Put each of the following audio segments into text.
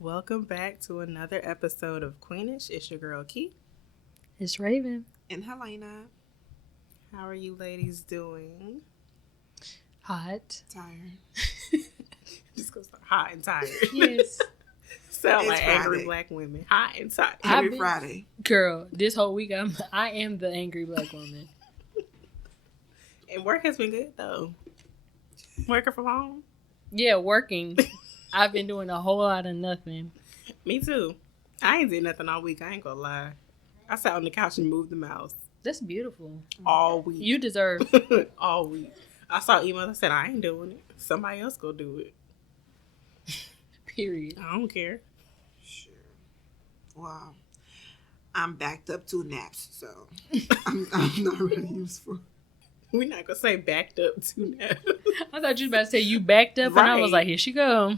Welcome back to another episode of Queenish. It's your girl, Key. It's Raven. And Helena. How are you ladies doing? Hot. Tired. Just go start hot and tired. Yes. Sound It's like angry Friday. black women. Hot and tired. Happy Friday. Girl, this whole week I am the angry black woman. And work has been good, though. Working from home? Yeah, working. I've been doing a whole lot of nothing. Me too. I ain't did nothing all week. I ain't gonna lie. I sat on the couch and moved the mouse That's beautiful. all week. You deserve. All week. I saw emails. I said, I ain't doing it. Somebody else go do it. Period. I don't care. Sure. Wow. I'm backed up 2 naps, so I'm not really useful. We're not gonna say backed up to now. I thought you was about to say you backed up, and I was Right. like, here she go.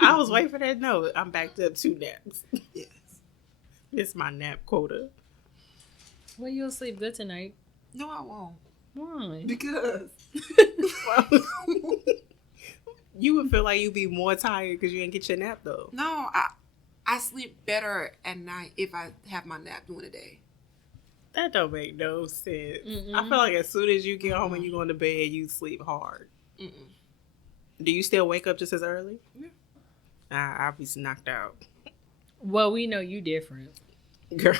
I was waiting for that. No, I'm backed up 2 naps. Yes. It's my nap quota. Well, you'll sleep good tonight. No, I won't. Why? Because You would feel like you'd be more tired because you didn't get your nap though. no, I sleep better at night if I have my nap during the day. That don't make no sense. Mm-mm. I feel like as soon as you get home and you go into bed, you sleep hard. Mm-mm. Do you still wake up just as early? Yeah. I'll be knocked out. Well, we know you different. Girl.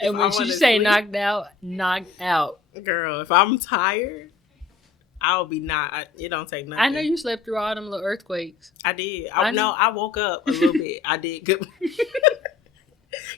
And when she say knocked out. Girl, if I'm tired, I'll be not. It don't take nothing. I know you slept through all them little earthquakes. I did. I know. No, I woke up a little bit. I did good.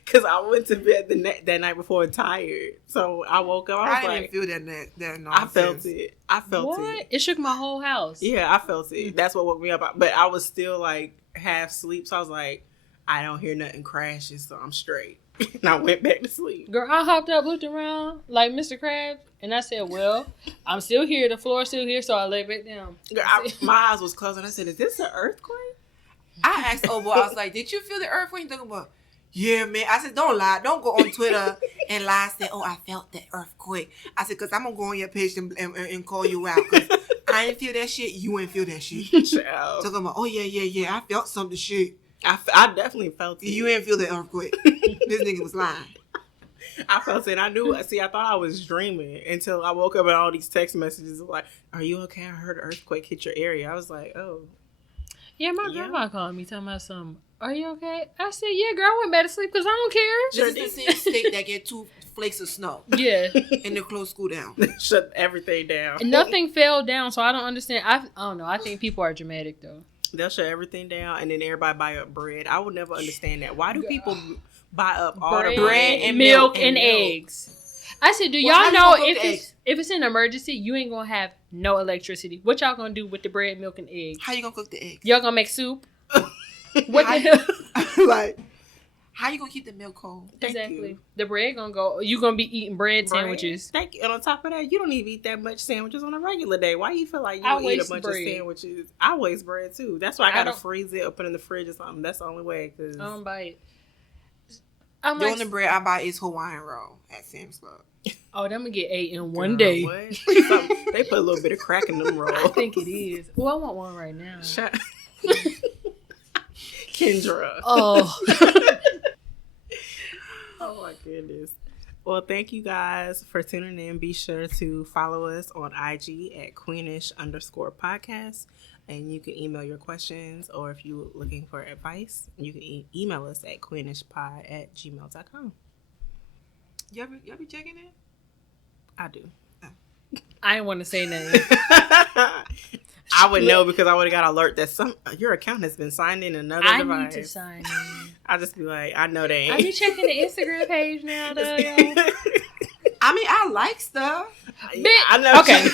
Because I went to bed that night before tired. So I woke up. I was I like, didn't feel that I nonsense. felt it. I felt What? it. It shook my whole house. Yeah, I felt it. That's what woke me up. But I was still like half asleep. So I was like, I don't hear nothing crashing. So I'm straight. And I went back to sleep. Girl, I hopped up, looked around like Mr. Krabs, and I said, well, I'm still here. The floor's still here, so I lay back down. Girl, my eyes was closed. And I said, is this an earthquake? I asked Obo, I was like, did you feel the earthquake? He talking about, yeah, man. I said, don't lie. Don't go on Twitter and lie. I said, oh, I felt that earthquake. I said, because I'm going to go on your page and call you out. Because I ain't feel that shit. You ain't feel that shit. Child. Talking about, oh, yeah. I felt something shit. I definitely felt it. You ain't feel the earthquake. This nigga was lying. I felt it. I knew. See, I thought I was dreaming until I woke up and all these text messages were like, are you okay? I heard an earthquake hit your area. I was like, oh. Yeah, my Yeah. grandma called me talking about something. Are you okay? I said, yeah, girl, I went back to sleep because I don't care. This is the same state that get 2 flakes of snow Yeah. and they close school down. Shut everything down. And nothing fell down, so I don't understand. I don't know. I think people are dramatic, though. They'll shut everything down and then everybody buy up bread. I would never understand that. Why do people buy up all the bread and milk, milk and and eggs? I said, do Well, how y'all you know gonna cook the if it's an emergency, you ain't gonna have no electricity. What y'all gonna do with the bread, milk, and eggs? How you gonna cook the eggs? Y'all gonna make soup? What the How- hell? Like, how you gonna keep the milk cold? Thank Exactly. you. The bread gonna go. You gonna be eating bread sandwiches. Thank you. And on top of that, you don't even eat that much sandwiches on a regular day. Why you feel like you I don't eat a waste bunch bread. of sandwiches? I waste bread too. That's why I I gotta don't- freeze it, put it in the fridge or something. That's the only way. Cause I don't buy it. I'm The like, only bread I buy is Hawaiian roll at Sam's Club. oh, them gonna get 8 in one Girl, day. what? They put a little bit of crack in them rolls. I think it is. Well, I want one right now. Shut. Kendra. Oh. Oh my goodness. Well, thank you guys for tuning in. Be sure to follow us on IG at Queenish_podcast. And you can email your questions, or if you're looking for advice, you can email us at queenishpod@gmail.com. Y'all be checking it? I do. I didn't want to say nothing. I would know because I would have got an alert that your account has been signed in another I device. need to sign in. I just be like, I know they ain't. I be checking the Instagram page now, though, y'all. I mean, I like stuff. I know. Okay.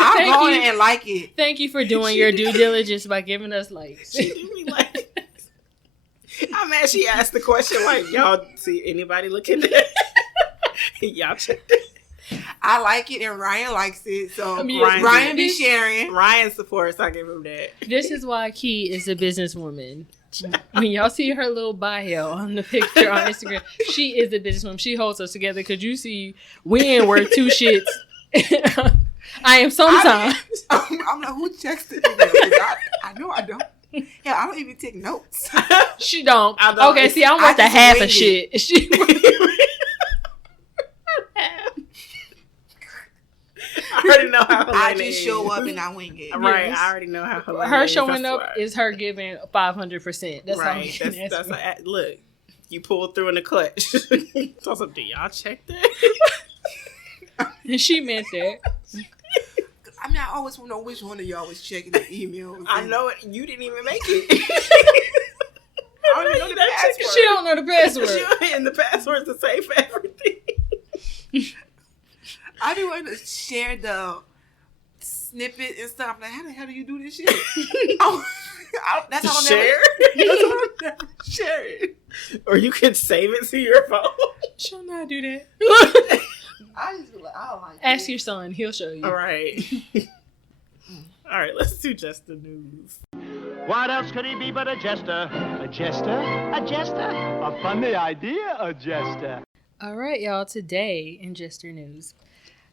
I'll Thank go you. in and like it. Thank you for doing your due diligence by giving us likes. She do me like, I'm mad she asked the question like, y'all see anybody looking at y'all check it. I like it and Ryan likes it. So Yeah, Ryan be sharing. Ryan supports, I give him that. This is why Key is a businesswoman. When y'all see her little bio on the picture on Instagram, she is a businesswoman. She holds us together because you see we ain't worth 2 shits. I am sometimes. I'm like, who checks the email? I know I don't. Hell, I don't even take notes. She don't. I don't. Okay, see, I'm worth the half of wing shit. She I already know how I Helena just is. show up and I wing it. Right, Yes. I already know how Helena her is. showing That's up why. is her giving 500%. That's all right. you can That's ask for. look. You pulled through in the clutch. So I was like, do y'all check that? And she meant that. I mean, I always want to know which one of y'all was checking the emails. I know it. You didn't even make it. I don't even know the password. She don't know the password. And the password's the same for everything. I be wanting to share the snippet and stuff. Like, how the hell do you do this shit? That's To how share? That's how I'll never share it. Or you can save it to your phone. She'll not do that. I just be like, I don't like Ask it. your son. He'll show you. All right. All right, let's do just the news. What else could he be but a jester? A jester? A jester? A funny idea, a jester. All right, y'all. Today in Jester News.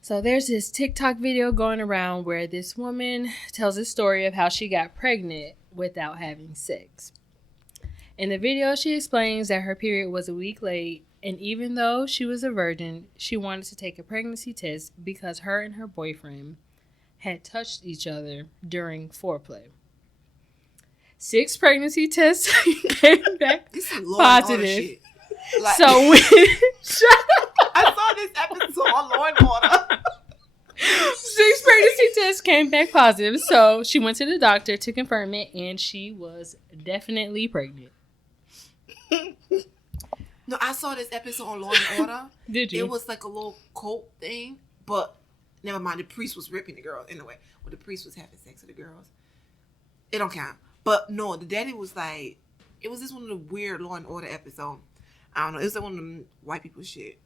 So there's this TikTok video going around where this woman tells a story of how she got pregnant without having sex. In the video, she explains that her period was a week late, and even though she was a virgin, she wanted to take a pregnancy test because her and her boyfriend had touched each other during foreplay. 6 pregnancy tests came back This is Law and Order positive. shit. Like, So when I saw this episode on Law and Order. 6 pregnancy tests came back positive, so she went to the doctor to confirm it, and she was definitely pregnant. No, I saw this episode on Law and Order. Did you? It was like a little cult thing, but never mind. The priest was ripping the girls anyway. Well, the priest was having sex with the girls. It don't count. But no, the daddy was like, it was just one of the weird Law and Order episodes. I don't know. It was like one of them white people shit.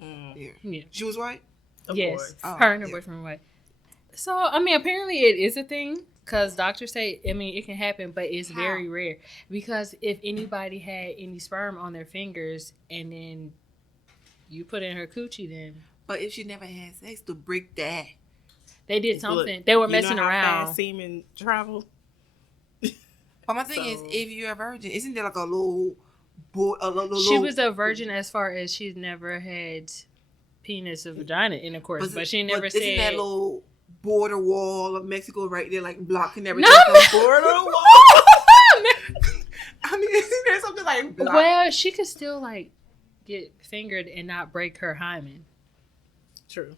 Yeah. She was white? Of Yes, course. Oh, her and her yeah. boyfriend were white. So, I mean, apparently it is a thing because doctors say, I mean, it can happen, but it's very rare. Because if anybody had any sperm on their fingers and then you put in her coochie, then But if she never had sex, to break that. they did something. Look, They were you messing know how around. fast semen travel? But my thing is, So- if you're a virgin, isn't there like a little boy? She was a virgin as far as she's never had penis or vagina intercourse, but she never said. Isn't that little border wall of Mexico right there, like blocking everything No! from border wall? I mean, isn't there something like block? Well, she could still like get fingered and not break her hymen. True.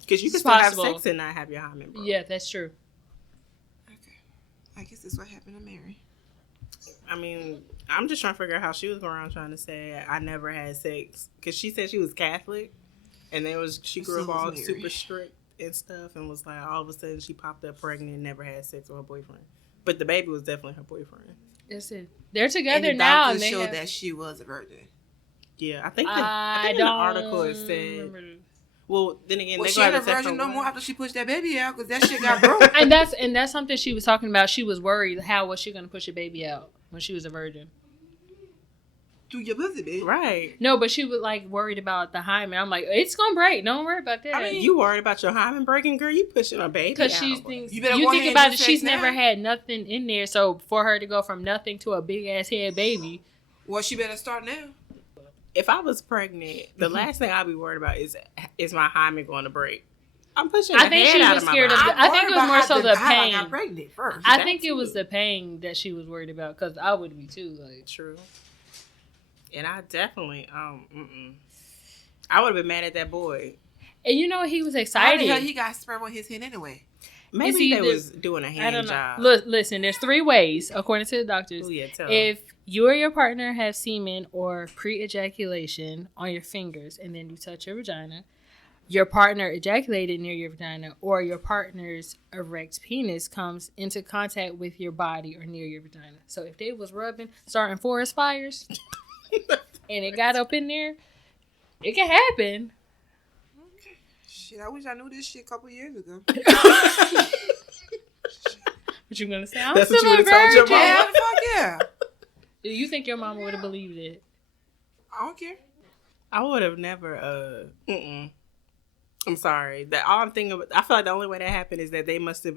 Because you can It's still have possible. sex and not have your hymen broke. Yeah, that's true. Okay, I guess that's what happened to Mary. I mean, I'm just trying to figure out how she was going around trying to say I never had sex. Because she said she was Catholic. And then she grew up So was all Mary. super strict and stuff. And was like, all of a sudden she popped up pregnant and never had sex with her boyfriend. But the baby was definitely her boyfriend. That's it. They're And together the now. doctor And they showed have, that she was a virgin. Yeah, I think, I in don't the article it said. remember. Well, then again, Well, they she go ain't to a test virgin her no more weight. after she pushed that baby out because that shit got broke. And that's something she was talking about. She was worried. How was she going to push a baby out when she was a virgin? Through your pussy, bitch. Right. No, but she was like worried about the hymen. I'm like, it's gonna break. Don't worry about that. I mean, you worried about your hymen breaking, girl? You pushing a baby Because out. she thinks You you, better go think ahead about and it. do She's sex never now. had nothing in there. So for her to go from nothing to a big ass head baby, Well, she better start now. If I was pregnant, the last thing I'd be worried about is my hymen going to break. I'm pushing. I think she was scared of body. I think it was more so the how I pain. got pregnant first. I That think it was too. the pain that she was worried about. Because I would be too. Like, True. And I definitely I would have been mad at that boy. and you know he was How the excited. hell he got sperm on his hand anyway? Maybe they either- was doing a I don't hand know. job. Look, listen. There's 3 ways according to the doctors. Ooh, yeah, tell If you or your partner have semen or pre-ejaculation on your fingers and then you touch your vagina, your partner ejaculated near your vagina, or your partner's erect penis comes into contact with your body or near your vagina. So if they was rubbing, starting forest fires, and it got up in there, it can happen. Shit, I wish I knew this shit a couple years ago. What you gonna say? I'm That's what still you a would've told your virgin. Yeah, mama? fuck yeah. Do you think your mama would have believed it? I don't care. I would have never I'm sorry. That all I'm thinking of, I feel like the only way that happened is that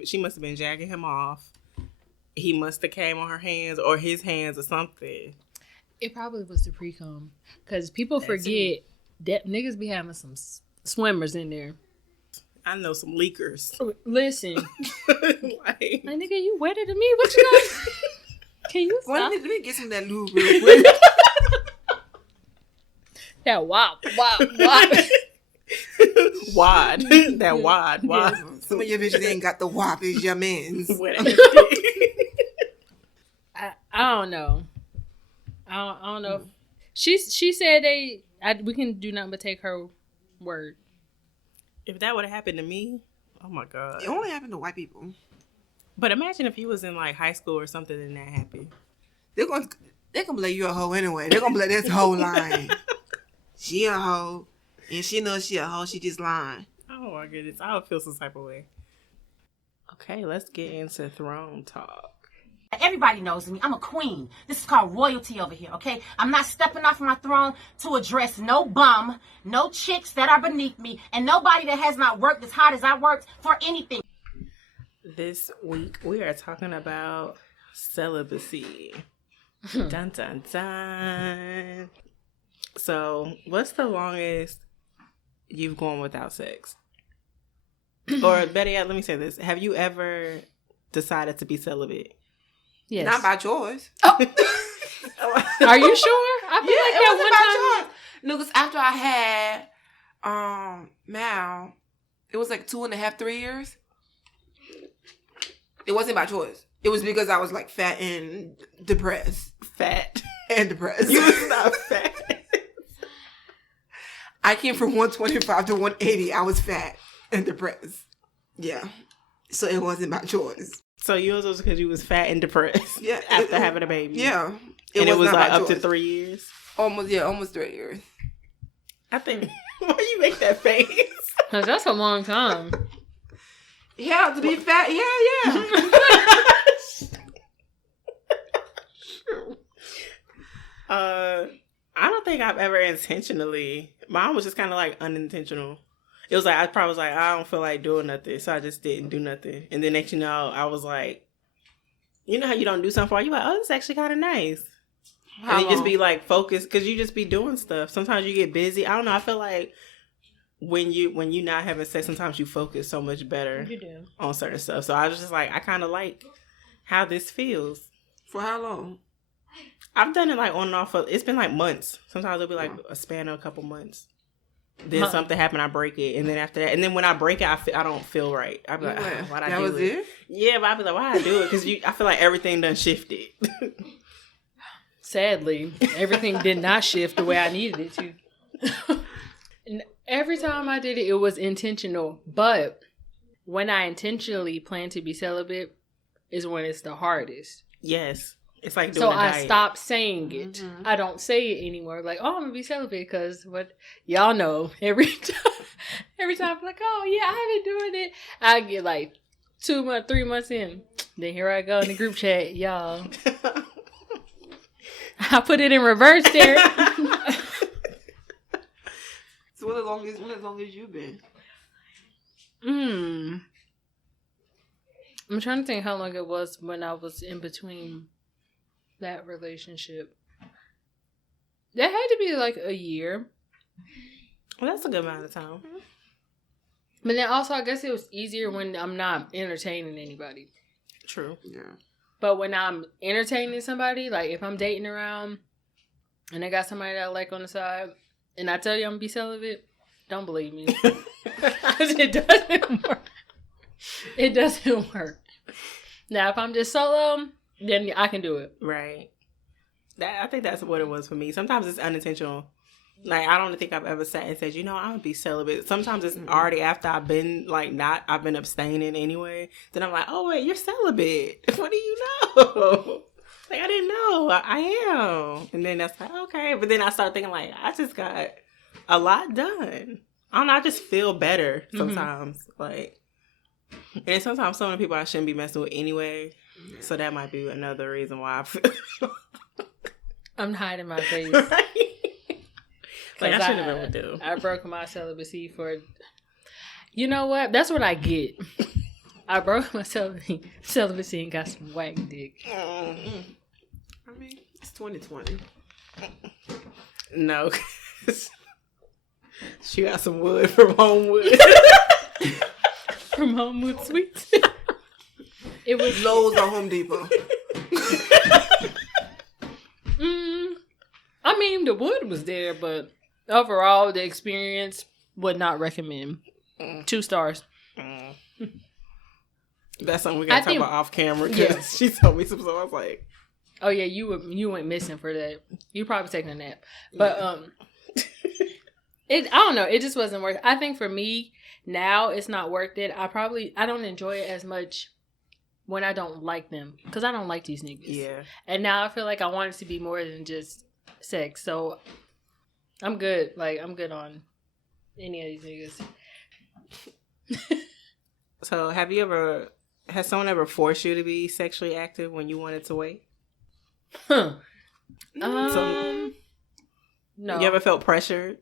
she must have been jacking him off. He must have came on her hands or his hands or something. It probably was the pre-cum. Because people forget that niggas be having some swimmers in there. I know some leakers. Listen. like, nigga, you wetter than me. What you got? Can you stop? Let me get some of that lube real quick. That wop. Wad. That wad. Yeah. Some of your bitches ain't got the wop as your men's. I don't know. I don't know. She said we can do nothing but take her word. If that would have happened to me, oh my God. It only happened to white people. But imagine if you was in like high school or something and that happened. They're gonna blame you a hoe anyway. They're gonna blame this whole line. She a hoe, and she knows she a hoe. She just lying. Oh my goodness, I would feel some type of way. Okay, let's get into throne talk. Everybody knows me. I'm a queen. This is called royalty over here, okay? I'm not stepping off my throne to address no bum, no chicks that are beneath me, and nobody that has not worked as hard as I worked for anything. This week, we are talking about celibacy. Dun, dun, dun. So, what's the longest you've gone without sex? Or better yet, let me say this. Have you ever decided to be celibate? Yes. Not by choice. Are you sure? I feel like it wasn't by that choice. No, because after I had Mal, it was like 2.5, 3 years. It wasn't by choice. It was because I was like fat and depressed. Fat and depressed. You was not fat. I came from 125 to 180. I was fat and depressed. Yeah. So it wasn't by choice. So yours was because you was fat and depressed. Yeah. After having a baby. Yeah. It was like up choice. to 3 years. Almost 3 years. I think. Why you make that face? Because that's a long time. Yeah, to be fat. Yeah. I don't think I've ever intentionally. Mine was just kind of like unintentional. It was like I probably was like I don't feel like doing nothing, so I just didn't do nothing. And then next you know, I was like, you know how you don't do something for you like, oh, this is actually kind of nice. And you just be like focused because you just be doing stuff. Sometimes you get busy. I don't know. I feel like when you not having sex, sometimes you focus so much better on certain stuff. So I was just like, I kind of like how this feels. For how long? I've done it like on and off. It's been like months. Sometimes it'll be like a span of a couple months. Then something happened, I break it, and then after that, and then when I break it, I don't feel right. I be like, why'd I do it? That was it? Yeah, but I be like, why'd I do it? Because I feel like everything done shifted. Sadly, everything did not shift the way I needed it to. And every time I did it, it was intentional. But when I intentionally plan to be celibate is when it's the hardest. Yes. It's like doing so I stopped saying it. Mm-hmm. I don't say it anymore. Like, oh, I'm gonna be celibate because what y'all know every time I'm like, oh yeah, I've been doing it. I get like 2 months, 3 months in. Then here I go in the group chat, y'all. I put it in reverse there. So when the longest you've been? I'm trying to think how long it was when I was in between that relationship. That had to be like a year. Well, that's a good amount of time. But then also, I guess it was easier when I'm not entertaining anybody. True. Yeah. But when I'm entertaining somebody, like if I'm dating around and I got somebody that I like on the side and I tell you I'm going to be celibate, don't believe me. Because it doesn't work. It doesn't work. Now, if I'm just solo, then I can do it. Right. I think that's what it was for me. Sometimes it's unintentional. Like, I don't think I've ever sat and said, I'm going to be celibate. Sometimes it's already after I've been, I've been abstaining anyway. Then I'm like, oh, wait, you're celibate. What do you know? Like, I didn't know. I am. And then that's like, okay. But then I start thinking, like, I just got a lot done. I don't know. I just feel better sometimes. And sometimes some of the people I shouldn't be messing with anyway. So that might be another reason why I feel. I'm hiding my face. Right? Like, I should have been with them. I broke my celibacy for... You know what? That's what I get. I broke my celibacy and got some whack dick. I mean, it's 2020. No. She got some wood from Homewood. From Homewood Sweets. It was Lowe's or Home Depot. I mean, the wood was there, but overall, the experience would not recommend. 2 stars. That's something we got to talk about off camera because she told me some stuff. I was like, oh yeah, you went missing for that. You probably taking a nap, but I don't know. It just wasn't worth it. I think for me now, it's not worth it. I don't enjoy it as much when I don't like them because I don't like these niggas. Yeah. And now I feel like I want it to be more than just sex. So I'm good. Like I'm good on any of these niggas. So has someone ever forced you to be sexually active when you wanted to wait? No. You ever felt pressured?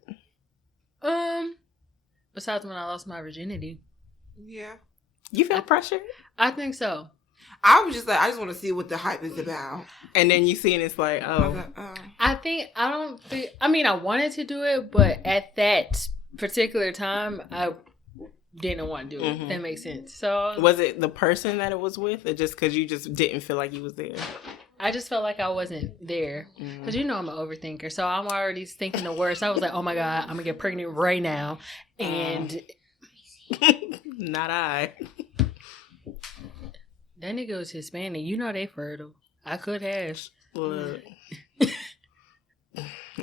Besides when I lost my virginity. Yeah. You felt pressured? I think so. I was just like, I just want to see what the hype is about. And then you see and it's like, oh. I wanted to do it, but at that particular time, I didn't want to do it. That makes sense. So was it the person that it was with, or just because you just didn't feel like you was there? I just felt like I wasn't there because I'm an overthinker, so I'm already thinking the worst. I was like, oh my god, I'm gonna get pregnant right now, and not I. That nigga was Hispanic. You know they fertile. I could have. Look.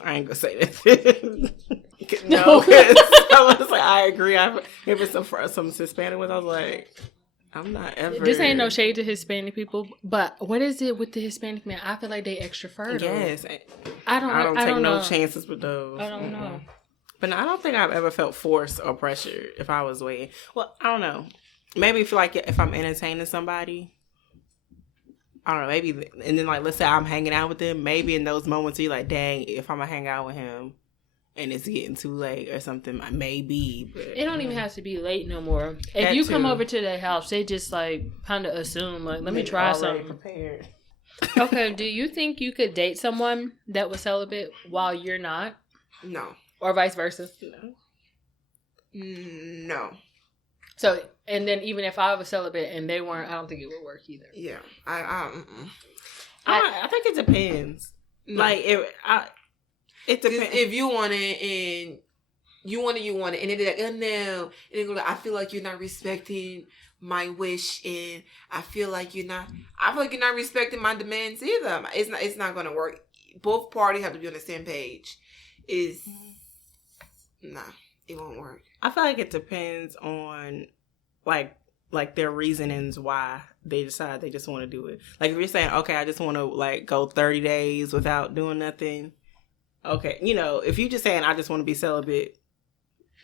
I ain't gonna say that. No, because I was like, I agree. If it's some Hispanic ones, I was like, I'm not ever. This ain't no shade to Hispanic people, but what is it with the Hispanic man? I feel like they extra fertile. Yes, I don't take know. no chances with those. I don't know. But no, I don't think I've ever felt forced or pressured if I was waiting. Well, I don't know. Maybe feel like if I'm entertaining somebody. I don't know, maybe, and then, like, let's say I'm hanging out with them, maybe in those moments you're like, dang, if I'm going to hang out with him and it's getting too late or something, maybe. But, it don't even have to be late no more. If you come over to their house, they just, like, kind of assume, like, let me try something. Prepared. Okay, do you think you could date someone that was celibate while you're not? No. Or vice versa? No. So, and then even if I was celibate and they weren't, I don't think it would work either. Yeah. I think it depends. No. Like, it depends. If you want it and you want it, and they're like, oh no, and they go like, I feel like you're not respecting my wish, and I feel like you're not respecting my demands either. It's not going to work. Both parties have to be on the same page. Nah, it won't work. I feel like it depends on, like their reasonings why they decide they just want to do it. Like, if you're saying, okay, I just want to, like, go 30 days without doing nothing. Okay, if you just saying, I just want to be celibate,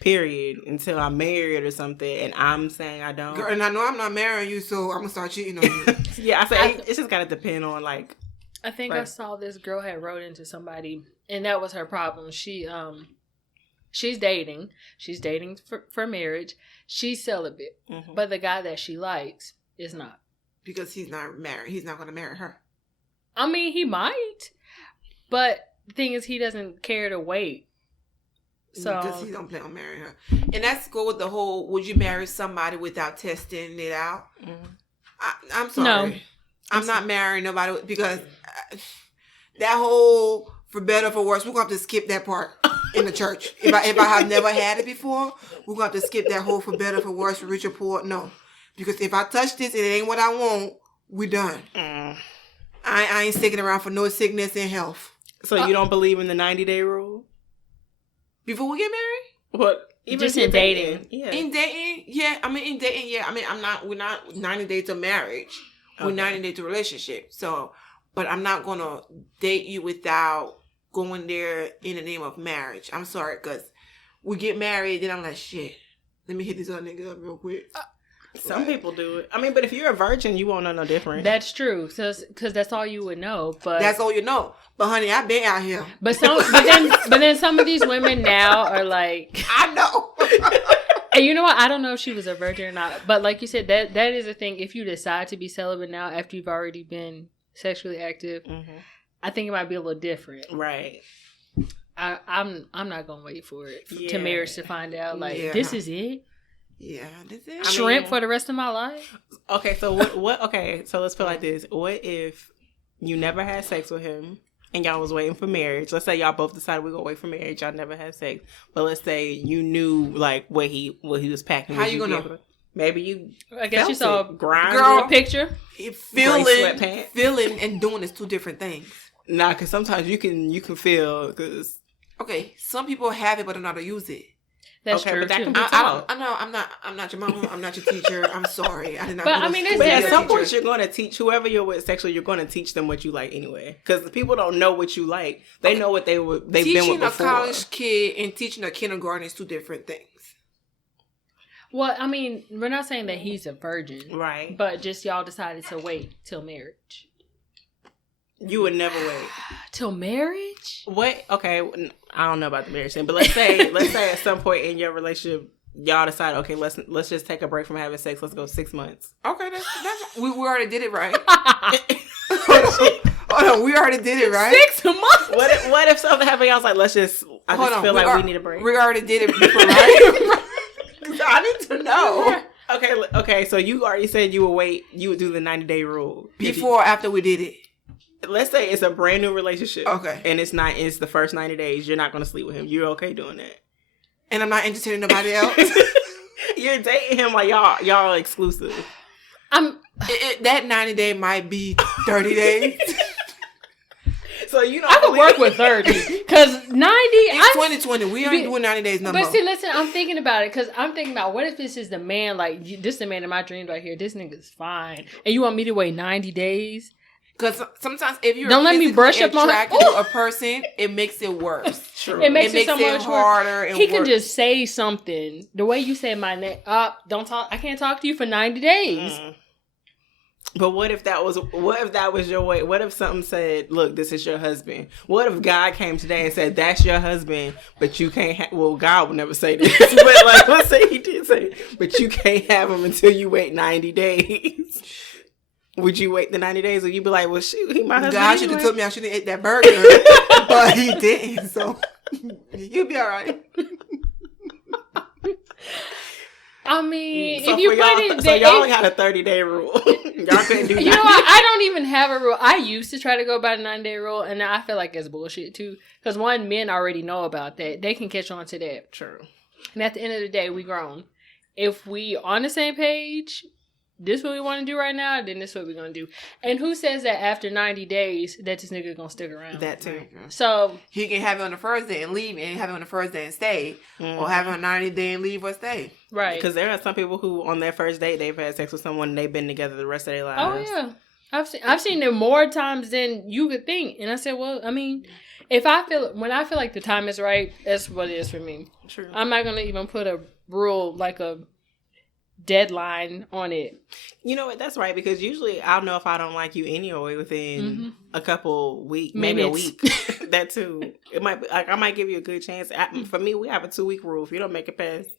period, until I'm married or something, and I'm saying I don't. Girl, and I know I'm not marrying you, so I'm going to start cheating on you. Yeah, I say it's just got to depend on, like. I think I saw this girl had wrote into somebody, and that was her problem. She's dating. She's dating for marriage. She's celibate. Mm-hmm. But the guy that she likes is not. Because he's not married. He's not going to marry her. I mean, he might. But the thing is, he doesn't care to wait. So because he don't plan on marrying her. And that's go with the whole, would you marry somebody without testing it out? Mm-hmm. I'm sorry. No. I'm not marrying nobody because that whole, for better or for worse, we're going to have to skip that part. In the church. If I have never had it before, we're going to have to skip that whole for better, for worse, for rich or poor. No. Because if I touch this and it ain't what I want, we done. I ain't sticking around for no sickness and health. So you don't believe in the 90-day rule? Before we get married? What? Even just in dating. Yeah. In dating, yeah. In dating, yeah. We're not 90 days to marriage. Okay. We're 90 days to relationship. So, but I'm not going to date you without going there in the name of marriage. I'm sorry, because we get married, then I'm like, shit, let me hit this other nigga up real quick. Some people do it. I mean, but if you're a virgin, you won't know no different. That's true, because that's all you would know. But that's all you know. But honey, I've been out here. But then some of these women now are like, I know. And you know what? I don't know if she was a virgin or not, but like you said, that is a thing. If you decide to be celibate now after you've already been sexually active, I think it might be a little different. Right. I'm not gonna wait for it to marriage to find out. Like this is it. Yeah, this is shrimp for the rest of my life. Okay, so what? Okay, so let's put it like this: what if you never had sex with him and y'all was waiting for marriage? Let's say y'all both decided we're gonna wait for marriage. Y'all never had sex, but let's say you knew like what he was packing. How you gonna? Maybe you. I guess you saw a picture. Feeling and doing is two different things. Nah, because sometimes you can feel because. Okay, some people have it, but don't know how to use it. That's true. But that too. can be I know. I'm not your mama. I'm not your teacher. I'm sorry. I did not. But I mean, at some point, you're going to teach whoever you're with sexually. You're going to teach them what you like anyway, because the people don't know what you like. They know what they've been with before. Teaching a college kid and teaching a kindergarten is two different things. Well, I mean, we're not saying that he's a virgin, right? But just y'all decided to wait till marriage. You would never wait till marriage. What? Okay, I don't know about the marriage thing, but let's say at some point in your relationship, y'all decide, okay, let's just take a break from having sex. Let's go 6 months. Okay, that's we already did it right. Hold on, we already did it right. 6 months. What if something happened? I was like, let's just. I just feel like we need a break. We already did it before, right? I need to know. Okay. So you already said you would do the 90-day rule before or after we did it. Let's say it's a brand new relationship. Okay. And it's the first 90 days. You're not going to sleep with him. You're okay doing that. And I'm not interested in nobody else. You're dating him like y'all exclusive. That 90 day might be 30 days. So you know I could work with 30 because 90. It's 2020. We aren't doing 90 days no more. But see, listen, I'm thinking about it because I'm thinking about what if this is the man like this is the man in my dreams right here. This nigga's fine, and you want me to wait 90 days? Because sometimes if you're don't let me brush up on a person, it makes it worse. True. It makes it so much harder. And he can just say something. The way you say my name, don't talk. I can't talk to you for 90 days. But what if that was your way? What if something said, "Look, this is your husband"? What if God came today and said, "That's your husband, but you can't"? Well, God would never say this, but like, let's say He did say, "But you can't have him until you wait 90 days." Would you wait the 90 days, or you be like, "Well, shoot, he my husband"? God should have told me I shouldn't ate that burger, but He didn't. So you'll be all right. I mean, so if you put it, so y'all got a 30-day rule. Y'all couldn't do. You know what? I don't even have a rule. I used to try to go by the 90-day rule, and now I feel like it's bullshit too. Because men already know about that. They can catch on to that. True. And at the end of the day, we grown. If we on the same page, this what we want to do right now, then this what we're gonna do. And who says that after 90 days that this nigga gonna stick around? That too. So he can have it on the first day and leave, and have it on the first day and stay, or have it on 90 day and leave or stay. Right. Because there are some people who on their first date they've had sex with someone and they've been together the rest of their lives. Oh yeah, I've seen it more times than you could think. And I said, well, I mean, when I feel like the time is right, that's what it is for me. True. I'm not gonna even put a rule like a deadline on it. You know what? That's right, because usually I'll know if I don't like you anyway within a couple weeks, maybe a week. That too. It might be, like, I might give you a good chance. For me, we have a 2-week rule. If you don't make it past,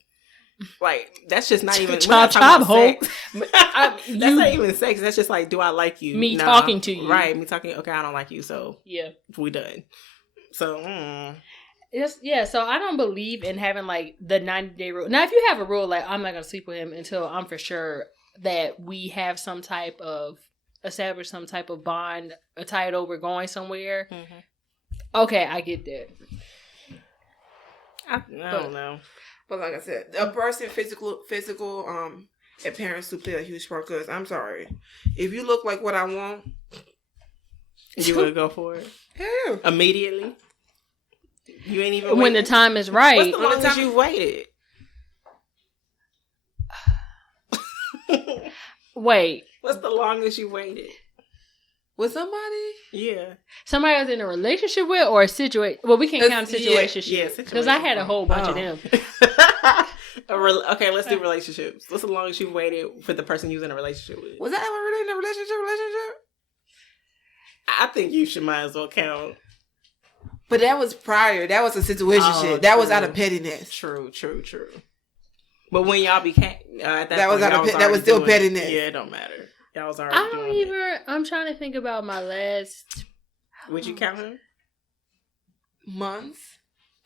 like, that's just not even chop hope. That's not even sex. That's just like, do I like you? Me talking to you, right? Me talking. Okay, I don't like you, so yeah, we done. So. So I don't believe in having like the 90-day rule. Now, if you have a rule like I'm not gonna sleep with him until I'm for sure that we have established some type of bond, a title, we're going somewhere. Okay, I get that. I don't know. But like I said, a person physical appearance to play a huge part. Because I'm sorry, if you look like what I want, you would go for it. Yeah, immediately. You ain't even when the time is right. What's the longest you waited? Wait. What's the longest you waited? With somebody? Yeah. Somebody I was in a relationship with or a situation? Well, we can't count situationship. Yeah, because I had a whole bunch of them. Okay, let's do relationships. What's the longest you waited for the person you was in a relationship with? Was that ever really in a relationship? I think you should might as well count. But that was prior. That was a situation shit. That was out of pettiness. True. But when y'all became at That was point, out of y'all that was still doing- pettiness. Yeah, it don't matter. Y'all was already. I don't doing even. It. I'm trying to think about my last. Would you count him? Months.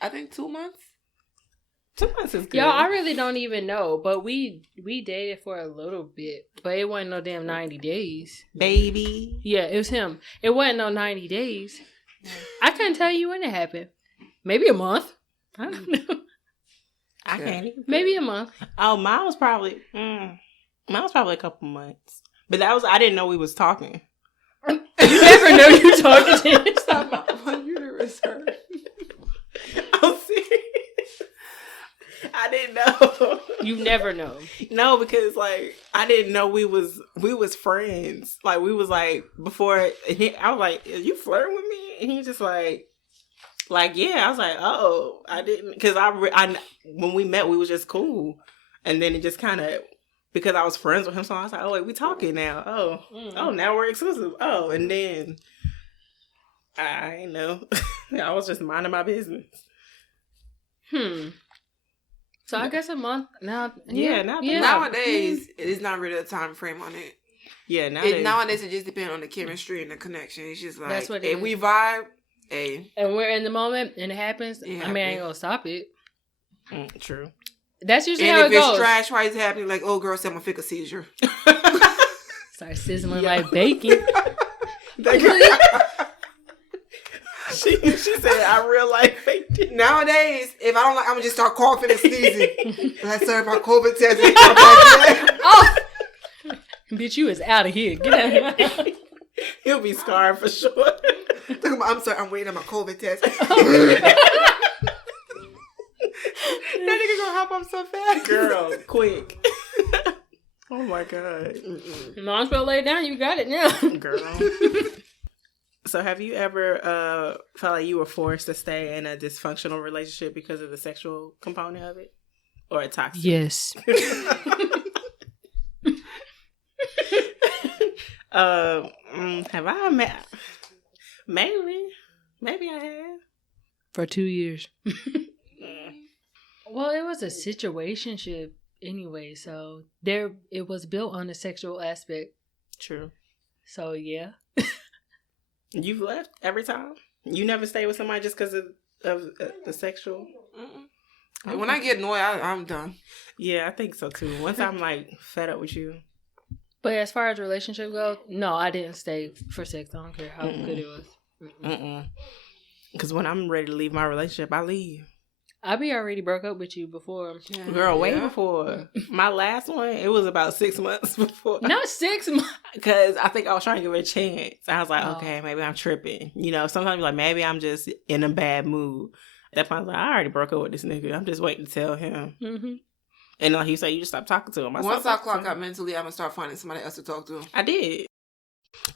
I think 2 months. 2 months is good. Yo, I really don't even know, but we dated for a little bit, but it wasn't no damn 90 days. Baby. Yeah, it was him. It wasn't no 90 days. I couldn't tell you when it happened. Maybe a month. I don't know. I can't even. Maybe a month. Oh, mine was probably a couple months. But that was I didn't know we was talking. You never know you're talking to him. Stop my uterus hurt. I'm serious. I didn't know. You never know. No, because like I didn't know we was friends. Like we was like before. And I was like, "Are you flirting with me?" And he was just like yeah. I was like, "Oh, I didn't," because I when we met we was just cool, and then it just kind of because I was friends with him, so I was like, "Oh, wait, we talking now? Oh, now we're exclusive. Oh," and then I ain't know. I was just minding my business. So I guess a month now. Nowadays, it is not really a time frame on it. Yeah, nowadays it just depends on the chemistry and the connection. It's just like That's what it if is. we vibe, hey, and we're in the moment and it happens. Yeah, I mean, I ain't gonna stop it. True. That's usually and how if it it's goes. trash while it's happening, like oh girl, said I'm gonna fix a seizure. Start sizzling like bacon. She said, "I real life faked it." Nowadays, if I don't like, I'm gonna just start coughing and sneezing. And I serve my COVID test. Oh, bitch, you is out of here. Get out of my house. He'll be scarred for sure. I'm sorry, I'm waiting on my COVID test. That nigga gonna hop up so fast, Girl, quick. Oh my god. Might as well lay it down. You got it now. Girl. So have you ever felt like you were forced to stay in a dysfunctional relationship because of the sexual component of it? Or a toxic? Yes. Have I met? Maybe I have. For 2 years. Well, it was a situationship anyway, so it was built on the sexual aspect. True. So yeah. You've left every time? You never stay with somebody just because of the sexual? Okay. When I get annoyed, I'm done. Yeah, I think so too. Once I'm like fed up with you. But as far as relationship goes, no, I didn't stay for sex. I don't care how good it was. Because when I'm ready to leave my relationship, I leave. I be already broke up with you before. Yeah. Girl, way before. My last one, it was about 6 months before. Not 6 months. Because I think I was trying to give it a chance. I was like, Oh. okay, maybe I'm tripping. You know, sometimes like, maybe I'm just in a bad mood. At that point, I was like, I already broke up with this nigga. I'm just waiting to tell him. Mm-hmm. And like he said, you just stop talking to him. Once I clock out mentally, I'm going to start finding somebody else to talk to. I did.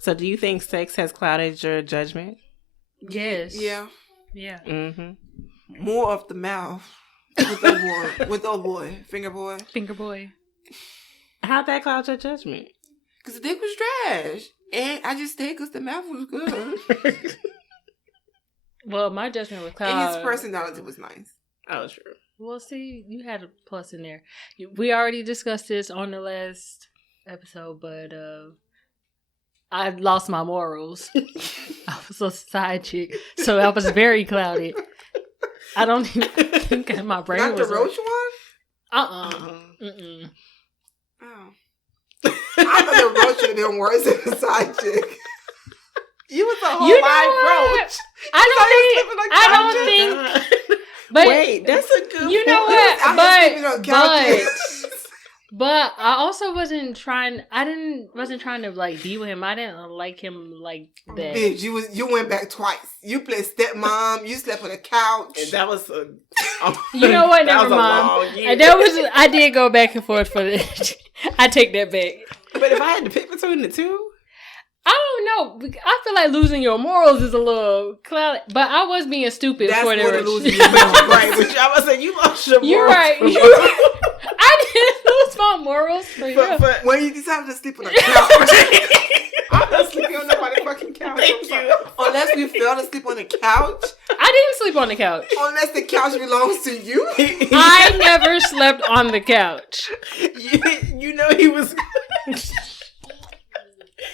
So do you think sex has clouded your judgment? Yes. Yeah. Yeah. Mm-hmm. More of the mouth. With old boy. Finger boy. Finger boy. How'd that cloud your judgment? Because the dick was trash. And I just stayed because the mouth was good. Well, my judgment was And clouded. his personality was nice. Oh, true. Well, see, you had a plus in there. We already discussed this on the last episode, but I lost my morals. I was a side chick, so I was very clouded. I don't even think my brain Not was... the roach one? Mm-mm. Oh. I thought the roach would have been worse than the side chick. You was a whole You know live what? roach. I don't think... But wait, that's a good you know point. what? But I also wasn't trying. Wasn't trying to like be with him. I didn't like him like that. Bitch, you went back twice. You played stepmom. You slept on the couch. And that was a... You know what? That Never was a mind. long year. And that was. I did go back and forth for this. I take that back. But if I had to pick between the two... I don't know. I feel like losing your morals is a little cloud. But I was being stupid That's for more the than losing your morals. Right, but I was saying you lost your morals. You're right. I didn't lose my morals. But When you decided to sleep on the couch. I'm not sleeping on nobody's fucking couch. Thank you. On Unless we fell asleep on the couch. I didn't sleep on the couch. Unless the couch belongs to you. I never slept on the couch. You know he was.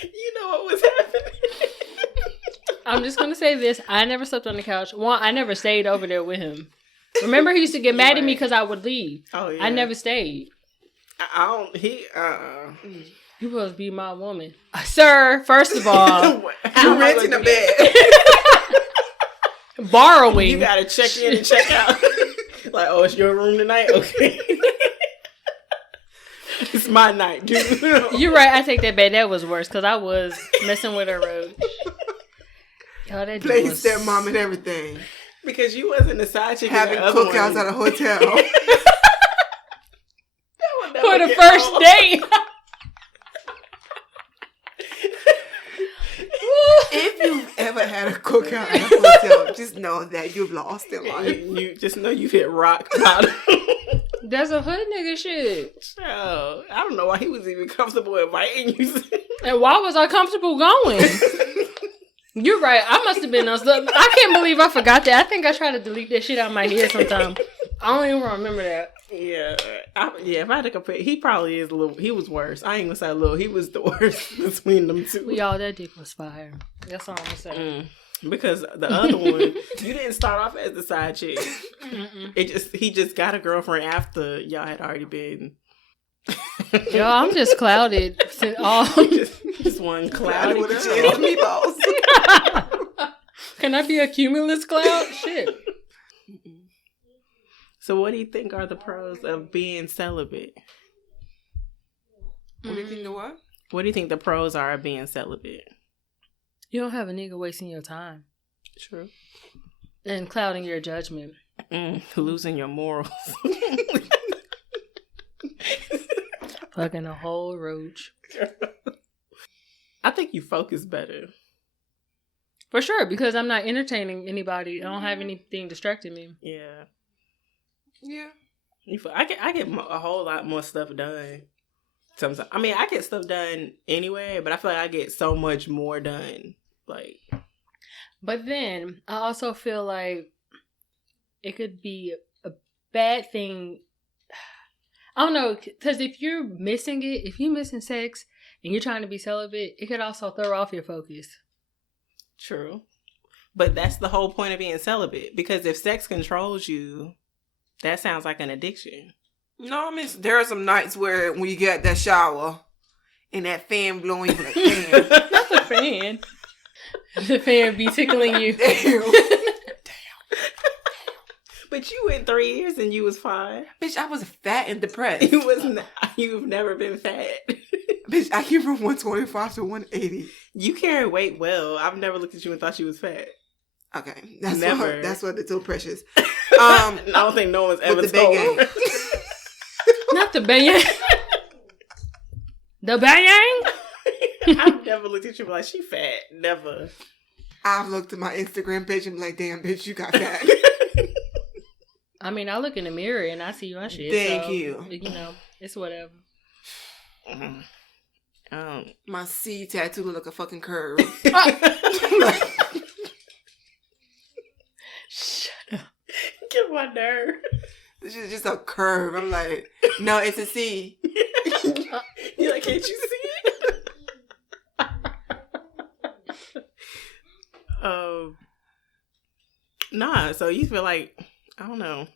You know what was happening. I'm just gonna say this: I never slept on the couch. One, I never stayed over there with him. Remember, he used to get mad at me because I would leave. Oh yeah. I never stayed. I don't. He. You supposed to be my woman, sir. First of all, you renting a bed. Borrowing. You gotta check in and check out. Like, oh, it's your room tonight. Okay. It's my night, dude. You're right. I take that back. That was worse because I was messing with her road. Y'all, that playing stepmom and everything. Because you wasn't the side chick. Having cookouts at a hotel. For the first date. If you've ever had a cookout at a hotel, just know that you've lost in life. You just know you've hit rock bottom. That's a hood nigga shit. Oh, I don't know why he was even comfortable inviting you. And why was I comfortable going? You're right. I must have been on stuff. I can't believe I forgot that. I think I try to delete that shit out of my head sometime. I don't even remember that. Yeah. If I had to compare, he probably is a little, he was worse. I ain't gonna say a little. He was the worst between them two. Y'all, that dick was fire. That's all I'm gonna say. Because the other one, you didn't start off as the side chick. He just got a girlfriend after y'all had already been. Yo, I'm just clouded. Just one clouded with a chance of meatballs. Can I be a cumulus cloud? Shit. So what do you think are the pros of being celibate? What do you think the what? What do you think the pros are of being celibate? You don't have a nigga wasting your time. True. And clouding your judgment. Losing your morals. Fucking a whole roach. I think you focus better. For sure, because I'm not entertaining anybody. I don't have anything distracting me. Yeah. Yeah. I get a whole lot more stuff done. Sometimes. I mean, I get stuff done anyway, but I feel like I get so much more done. Like. But then, I also feel like it could be a bad thing. I don't know, because if you're missing it, if you're missing sex and you're trying to be celibate, it could also throw off your focus. True. But that's the whole point of being celibate. Because if sex controls you, that sounds like an addiction. No, I mean, there are some nights where when you get that shower and that fan blowing you like, damn. Not the fan. The fan be tickling you. Damn. But you went 3 years and you was fine. Bitch, I was fat and depressed. You've never been fat. Bitch, I came from 125 to 180. You carry weight well. I've never looked at you and thought you was fat. Okay. That's what it's so precious. I don't think no one's ever told. Not the bang. The bang. I've never looked at you like, she fat. Never. I've looked at my Instagram page and been like, damn, bitch, you got fat. I mean, I look in the mirror and I see your shit. Thank you. You know, it's whatever. My C tattoo look like a fucking curve. Shut up. Get my nerve. This is just a curve. I'm like, no, it's a C. You're like, can't you see it? Nah, so you feel like, I don't know.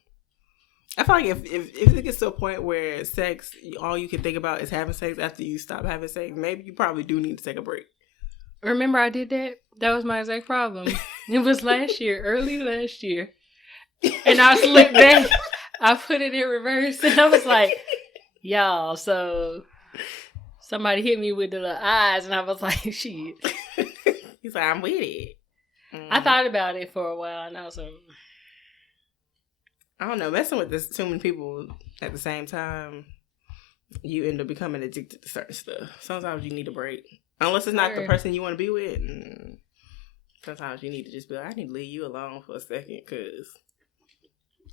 I feel like if it gets to a point where sex, all you can think about is having sex after you stop having sex, maybe you probably do need to take a break. Remember I did that? That was my exact problem. It was early last year. And I slipped back. I put it in reverse and I was like, y'all, so somebody hit me with the little eyes and I was like, shit. He's like, I'm with it. I thought about it for a while and I was like, I don't know, messing with too many people at the same time, you end up becoming addicted to certain stuff. Sometimes you need a break. Unless it's not the person you want to be with. Sometimes you need to just be like, I need to leave you alone for a second because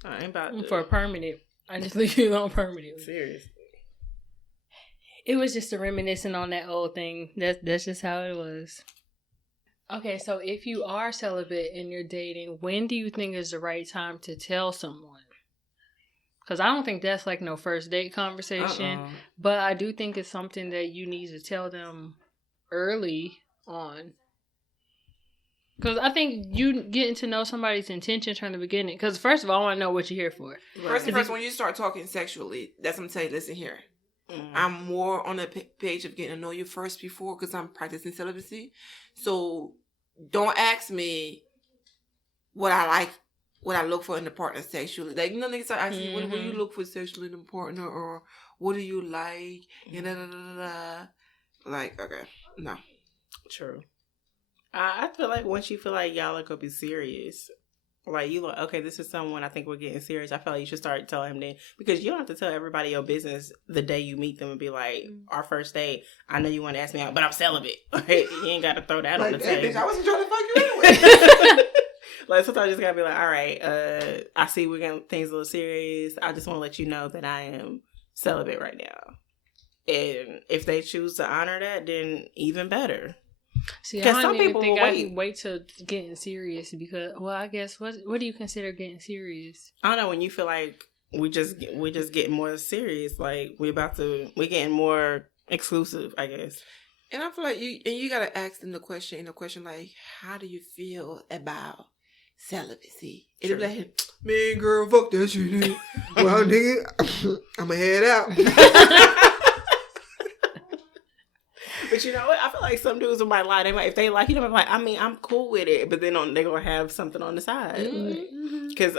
I ain't about to. For a permanent. I just leave you alone permanently. Seriously. It was just a reminiscing on that old thing. That's just how it was. Okay, so if you are celibate and you're dating, when do you think is the right time to tell someone? Because I don't think that's like no first date conversation. But I do think it's something that you need to tell them early on. Because I think you getting to know somebody's intentions from the beginning. Because first of all, I want to know what you're here for. First, when you start talking sexually, that's what I'm telling you. Listen here. I'm more on the page of getting to know you first before, because I'm practicing celibacy. So don't ask me what I like, what I look for in the partner sexually. Like, you know, niggas start asking what do you look for sexually in a partner, or what do you like, and da da da da. Like, okay, no. True. I feel like once you feel like y'all are gonna be serious, like you like, okay, this is someone I think we're getting serious. I feel like you should start telling him then, because you don't have to tell everybody your business the day you meet them and be like, our first date, I know you want to ask me out, but I'm celibate. Like, you ain't got to throw that on the table. Bitch, I wasn't trying to fuck you anyway. Like, sometimes you just gotta be like, all right, I see we're getting things a little serious. I just want to let you know that I am celibate right now. And if they choose to honor that, then even better. See, I don't even think I can wait till getting serious, because, well, I guess what do you consider getting serious? I don't know, when you feel like we just getting more serious, like we getting more exclusive, I guess. And I feel like you gotta ask them the question like, how do you feel about celibacy? It'll be like, man, girl, fuck that shit. Well, nigga, I'ma head out. But you know what? I feel like some dudes might lie. If they like you, they're like, I mean, I'm cool with it, but then they're gonna have something on the side. Because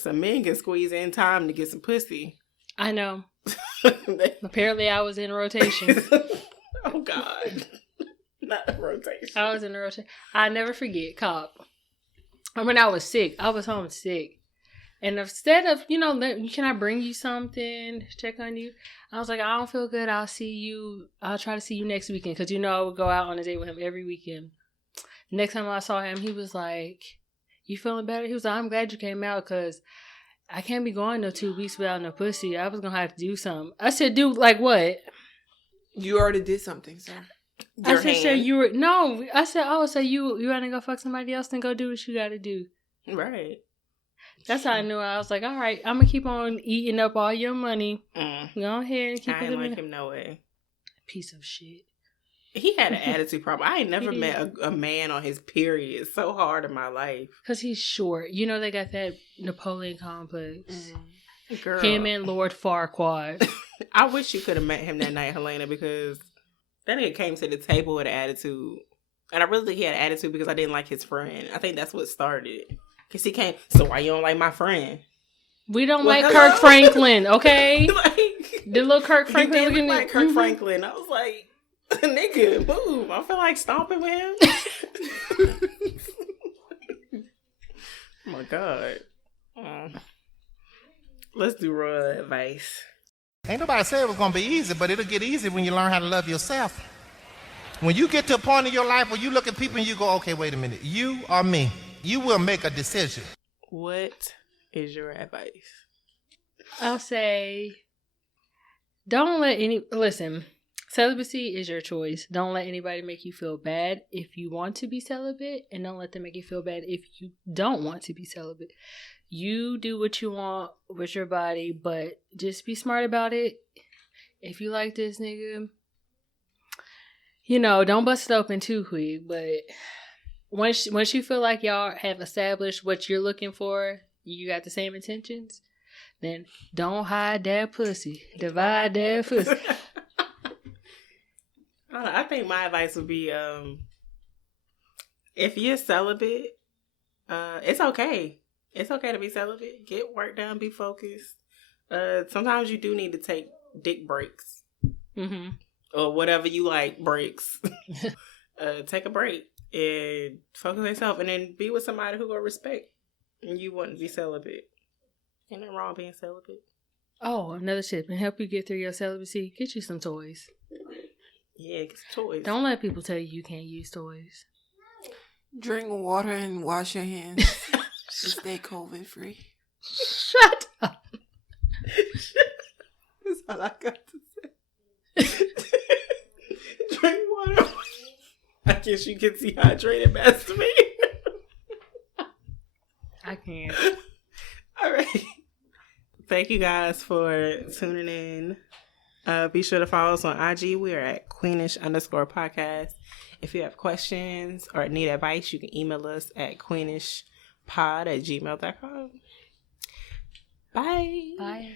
some men can squeeze in time to get some pussy. I know. Apparently, I was in rotation. Oh God, not rotation. I was in a rotation. I never forget, cop. When I was sick, I was home sick. And instead of, can I bring you something, check on you? I was like, I don't feel good. I'll try to see you next weekend. Because, I would go out on a date with him every weekend. Next time I saw him, he was like, you feeling better? He was like, I'm glad you came out, because I can't be going no 2 weeks without no pussy. I was going to have to do something. I said, dude, like what? You already did something, sir. I said, you were, no. I said, so you want to go fuck somebody else? Then go do what you got to do. Right. That's how I knew. I was like, all right, I'm going to keep on eating up all your money. Go ahead and keep it. I ain't like him no way. Piece of shit. He had an attitude problem. I ain't never met a man on his period so hard in my life. Because he's short. They got that Napoleon complex. Girl. Him and Lord Farquaad. I wish you could have met him that night, Helena, because that nigga came to the table with an attitude. And I really think he had an attitude because I didn't like his friend. I think that's what started it. Because he came, so why you don't like my friend? We don't like Kirk Franklin, okay? The little Kirk Franklin. He did look like Kirk Franklin. I was like, nigga, move. I feel like stomping with him. Oh my God. Let's do royal advice. Ain't nobody said it was going to be easy, but it'll get easy when you learn how to love yourself. When you get to a point in your life where you look at people and you go, okay, wait a minute, you or me? You will make a decision. What is your advice? I'll say, listen, celibacy is your choice. Don't let anybody make you feel bad if you want to be celibate, and don't let them make you feel bad if you don't want to be celibate. You do what you want with your body, but just be smart about it. If you like this nigga, don't bust it open too quick, but once you feel like y'all have established what you're looking for, you got the same intentions, then don't hide that pussy. Divide that pussy. I think my advice would be, if you're celibate, it's okay. It's okay to be celibate. Get work done. Be focused. Sometimes you do need to take dick breaks. Mm-hmm. Or whatever you like, breaks. Take a break and focus on yourself, and then be with somebody who will respect and you want to be celibate. Ain't nothing wrong being celibate. Oh, another tip. And help you get through your celibacy, get you some toys. Yeah, get some toys. Don't let people tell you can't use toys. Drink water and wash your hands. Stay COVID free. Shut up. That's all I got to say. Drink water. I guess you can dehydrated masturbate. I can't. All right. Thank you guys for tuning in. Be sure to follow us on IG. We are at Queenish_podcast. If you have questions or need advice, you can email us at queenishpod@gmail.com. Bye. Bye.